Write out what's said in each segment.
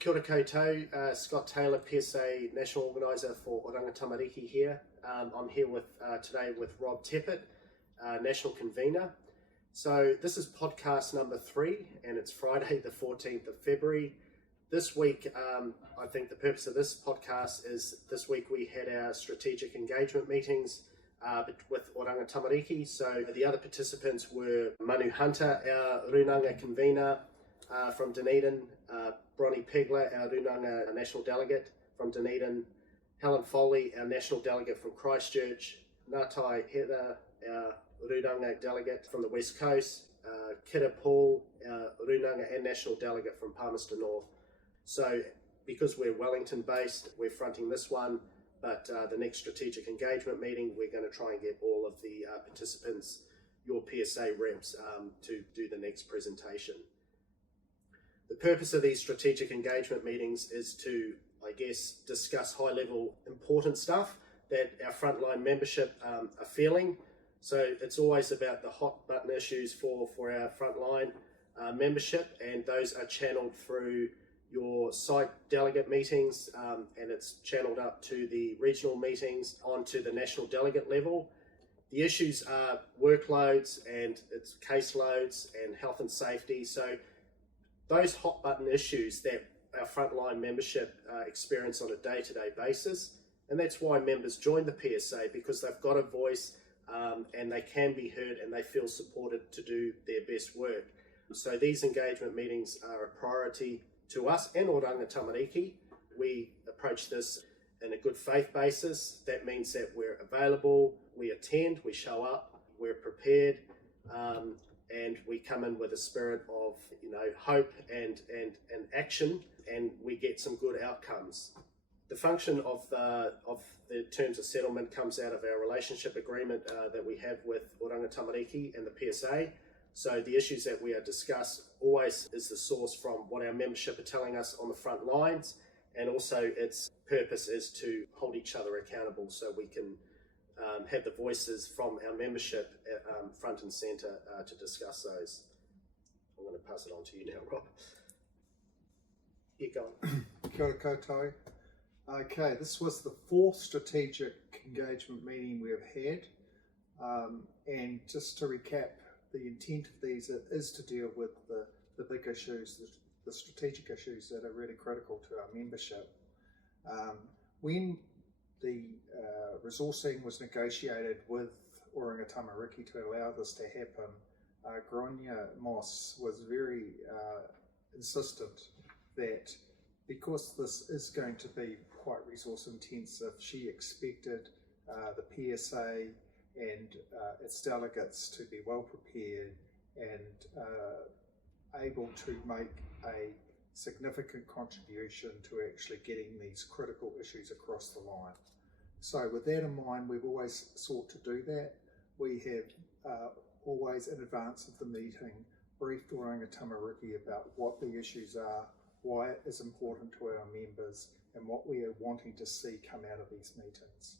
Kia ora koutou, Scott Taylor, PSA National Organiser for Oranga Tamariki here. I'm here today with Rob Teppert, National Convener. So this is podcast number 3 and it's Friday the 14th of February. This week, I think the purpose of this podcast is this week we had our strategic engagement meetings with Oranga Tamariki. So the other participants were Manu Hunter, our Runanga Convener from Dunedin, Bronnie Pegler, our Runanga National Delegate from Dunedin, Helen Foley, our National Delegate from Christchurch, Ngātai Heather, our Runanga Delegate from the West Coast, Kira Paul, our Runanga and National Delegate from Palmerston North. So because we're Wellington based, we're fronting this one, but the next strategic engagement meeting, we're going to try and get all of the participants, your PSA reps, to do the next presentation. The purpose of these strategic engagement meetings is to, I guess, discuss high-level important stuff that our frontline membership are feeling. So it's always about the hot button issues for our frontline membership, and those are channeled through your site delegate meetings, and it's channeled up to the regional meetings onto the national delegate level. The issues are workloads and it's caseloads and health and safety. So those hot button issues that our frontline membership experience on a day-to-day basis, and that's why members join the PSA, because they've got a voice and they can be heard and they feel supported to do their best work. So these engagement meetings are a priority to us and Oranga Tamariki. We approach this in a good faith basis. That means that we're available, we attend, we show up, we're prepared, and we come in with a spirit of hope and action, and we get some good outcomes. The function of the terms of settlement comes out of our relationship agreement that we have with Oranga Tamariki and the PSA. So the issues that we are discussed always is the source from what our membership are telling us on the front lines, and also its purpose is to hold each other accountable so we can have the voices from our membership front and centre to discuss those. I'm going to pass it on to you now, Rob. Keep going. Kia ora koutou. Okay, this was the 4th strategic engagement meeting we have had, and just to recap, the intent of these is to deal with the big issues, the strategic issues that are really critical to our membership. When the resourcing was negotiated with Oranga Tamariki to allow this to happen, Gronya Moss was very insistent that because this is going to be quite resource intensive, she expected the PSA and its delegates to be well prepared and able to make a significant contribution to actually getting these critical issues across the line. So with that in mind, we've always sought to do that. We have always in advance of the meeting briefed Oranga Tamariki about what the issues are, why it is important to our members, and what we are wanting to see come out of these meetings.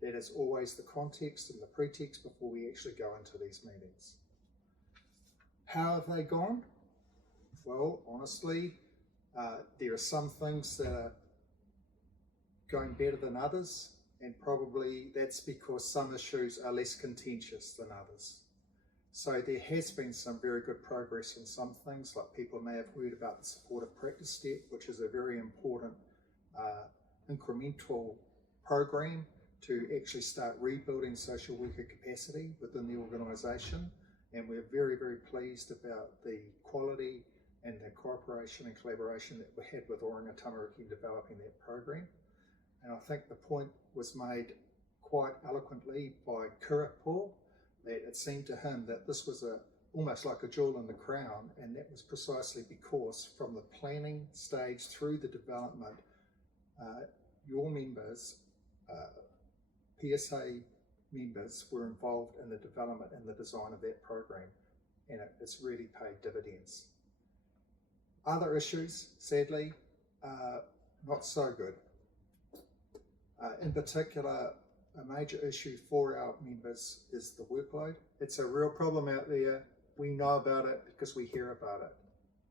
That is always the context and the pretext before we actually go into these meetings. How have they gone? Well, honestly, there are some things that are going better than others, and probably that's because some issues are less contentious than others. So there has been some very good progress in some things, like people may have heard about the supportive practice step, which is a very important incremental program to actually start rebuilding social worker capacity within the organisation, and we're very, very pleased about the quality and the cooperation and collaboration that we had with Oranga Tamariki in developing that program. And I think the point was made quite eloquently by Kira Paul, that it seemed to him that this was almost like a jewel in the crown, and that was precisely because from the planning stage through the development, your members, PSA members, were involved in the development and the design of that program, and it's really paid dividends. Other issues, sadly, not so good. In particular, a major issue for our members is the workload. It's a real problem out there. We know about it because we hear about it.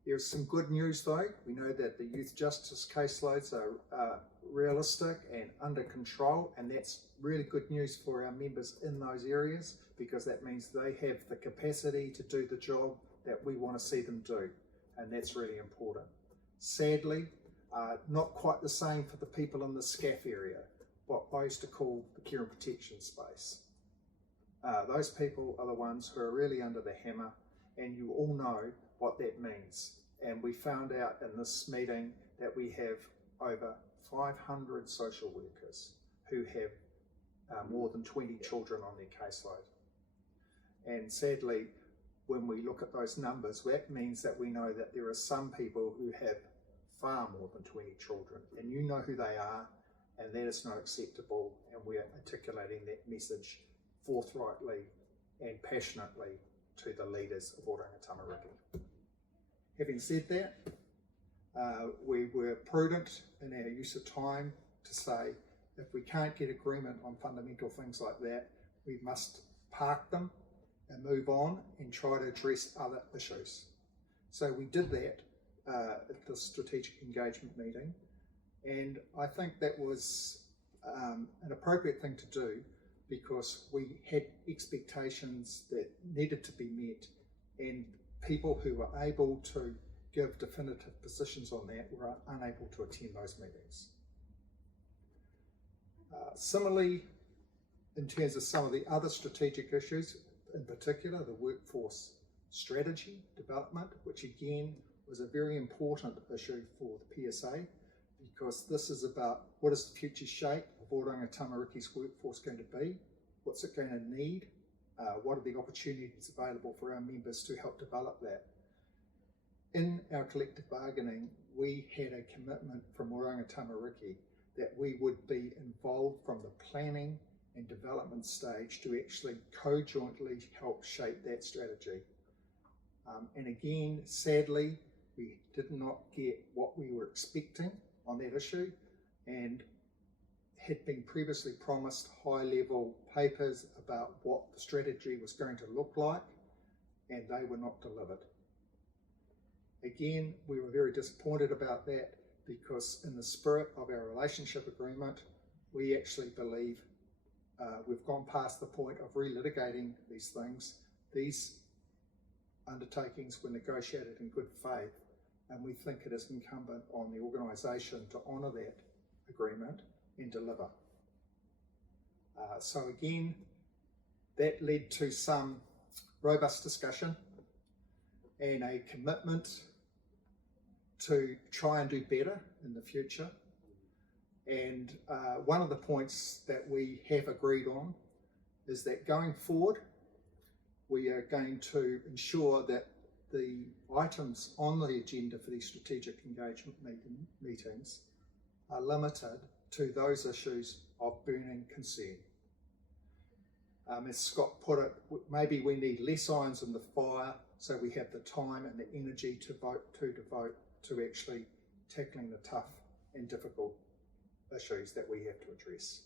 There's some good news though. We know that the youth justice caseloads are realistic and under control, and that's really good news for our members in those areas, because that means they have the capacity to do the job that we want to see them do, and that's really important. Sadly, not quite the same for the people in the SCAF area, what I used to call the care and protection space. Those people are the ones who are really under the hammer, and you all know what that means. And we found out in this meeting that we have over 500 social workers who have more than 20 children on their caseload. And sadly, when we look at those numbers, that means that we know that there are some people who have far more than 20 children, and you know who they are, and that is not acceptable, and we're articulating that message forthrightly and passionately to the leaders of Oranga Tamariki. Having said that, we were prudent in our use of time to say if we can't get agreement on fundamental things like that, we must park them and move on and try to address other issues. So we did that at the strategic engagement meeting, and I think that was an appropriate thing to do, because we had expectations that needed to be met, and people who were able to give definitive positions on that were unable to attend those meetings. Similarly, in terms of some of the other strategic issues, in particular the workforce strategy development, which again was a very important issue for the PSA, because this is about what is the future shape of Oranga Tamariki's workforce going to be, what's it going to need, what are the opportunities available for our members to help develop that. In our collective bargaining, we had a commitment from Oranga Tamariki that we would be involved from the planning and development stage to actually co-jointly help shape that strategy. And again, sadly, we did not get what we were expecting on that issue, and had been previously promised high-level papers about what the strategy was going to look like, and they were not delivered. Again, we were very disappointed about that, because in the spirit of our relationship agreement, we actually believe we've gone past the point of relitigating these things. These undertakings were negotiated in good faith, and we think it is incumbent on the organisation to honour that agreement and deliver. So again, that led to some robust discussion and a commitment to try and do better in the future. And one of the points that we have agreed on is that going forward, we are going to ensure that the items on the agenda for these strategic engagement meetings are limited to those issues of burning concern. As Scott put it, maybe we need less irons in the fire, so we have the time and the energy to devote to actually tackling the tough and difficult issues that we have to address.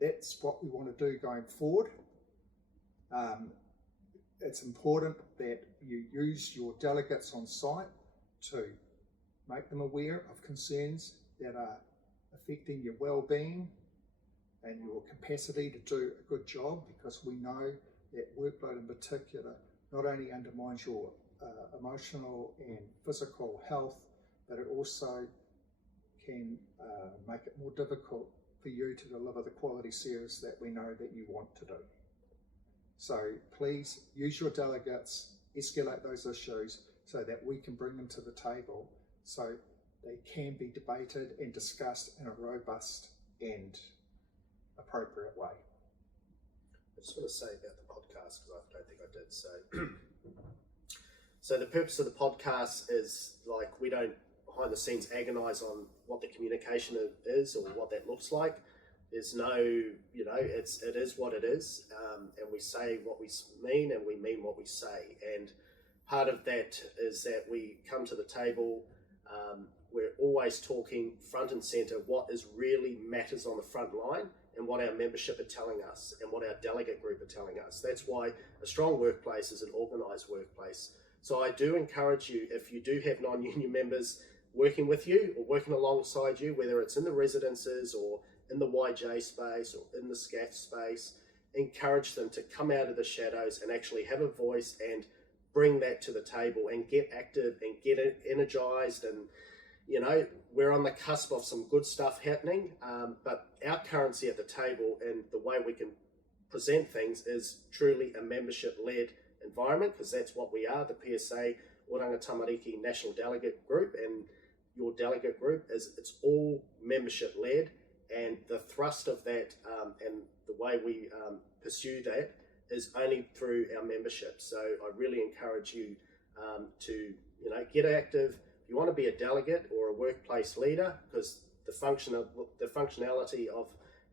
That's what we want to do going forward. It's important that you use your delegates on site to make them aware of concerns that are affecting your well-being and your capacity to do a good job, because we know that workload in particular not only undermines your emotional and physical health, but it also can make it more difficult for you to deliver the quality service that we know that you want to do. So please use your delegates, escalate those issues so that we can bring them to the table, so they can be debated and discussed in a robust and appropriate way. I just want to say about the podcast, because I don't think I did. So the purpose of the podcast is, like, we don't behind the scenes agonise on what the communication is or what that looks like. There's no, it is what it is, and we say what we mean and we mean what we say. And part of that is that we come to the table, we're always talking front and centre what is really matters on the front line, and what our membership are telling us and what our delegate group are telling us. That's why a strong workplace is an organised workplace. So I do encourage you, if you do have non-union members working with you or working alongside you, whether it's in the residences or in the YJ space or in the SCAF space, encourage them to come out of the shadows and actually have a voice and bring that to the table and get active and get energized. And we're on the cusp of some good stuff happening, but our currency at the table and the way we can present things is truly a membership-led environment, because that's what we are. The PSA Oranga Tamariki National Delegate Group and your delegate group it's all membership-led, and the thrust of that and the way we pursue that is only through our membership. So I really encourage you to get active. You want to be a delegate or a workplace leader, because the functionality of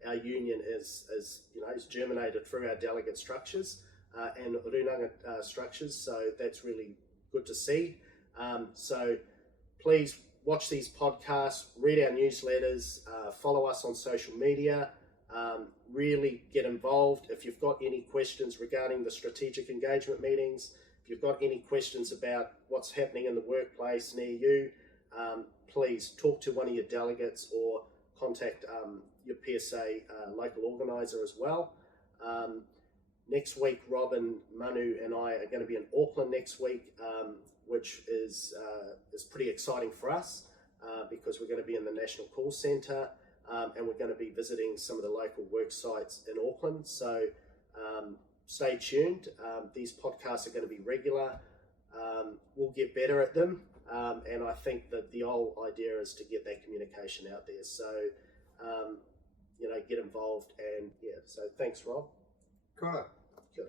our union is germinated through our delegate structures and Oranga structures. So that's really good to see. So please watch these podcasts, read our newsletters, follow us on social media, really get involved. If you've got any questions regarding the strategic engagement meetings, if you've got any questions about what's happening in the workplace near you, please talk to one of your delegates or contact your PSA local organiser as well. Next week, Robin, Manu and I are going to be in Auckland next week, which is pretty exciting for us because we're going to be in the National Call Centre and we're going to be visiting some of the local work sites in Auckland. So stay tuned. These podcasts are going to be regular. We'll get better at them, and I think that the whole idea is to get that communication out there. So get involved, and so thanks, Rob. Got it. Good.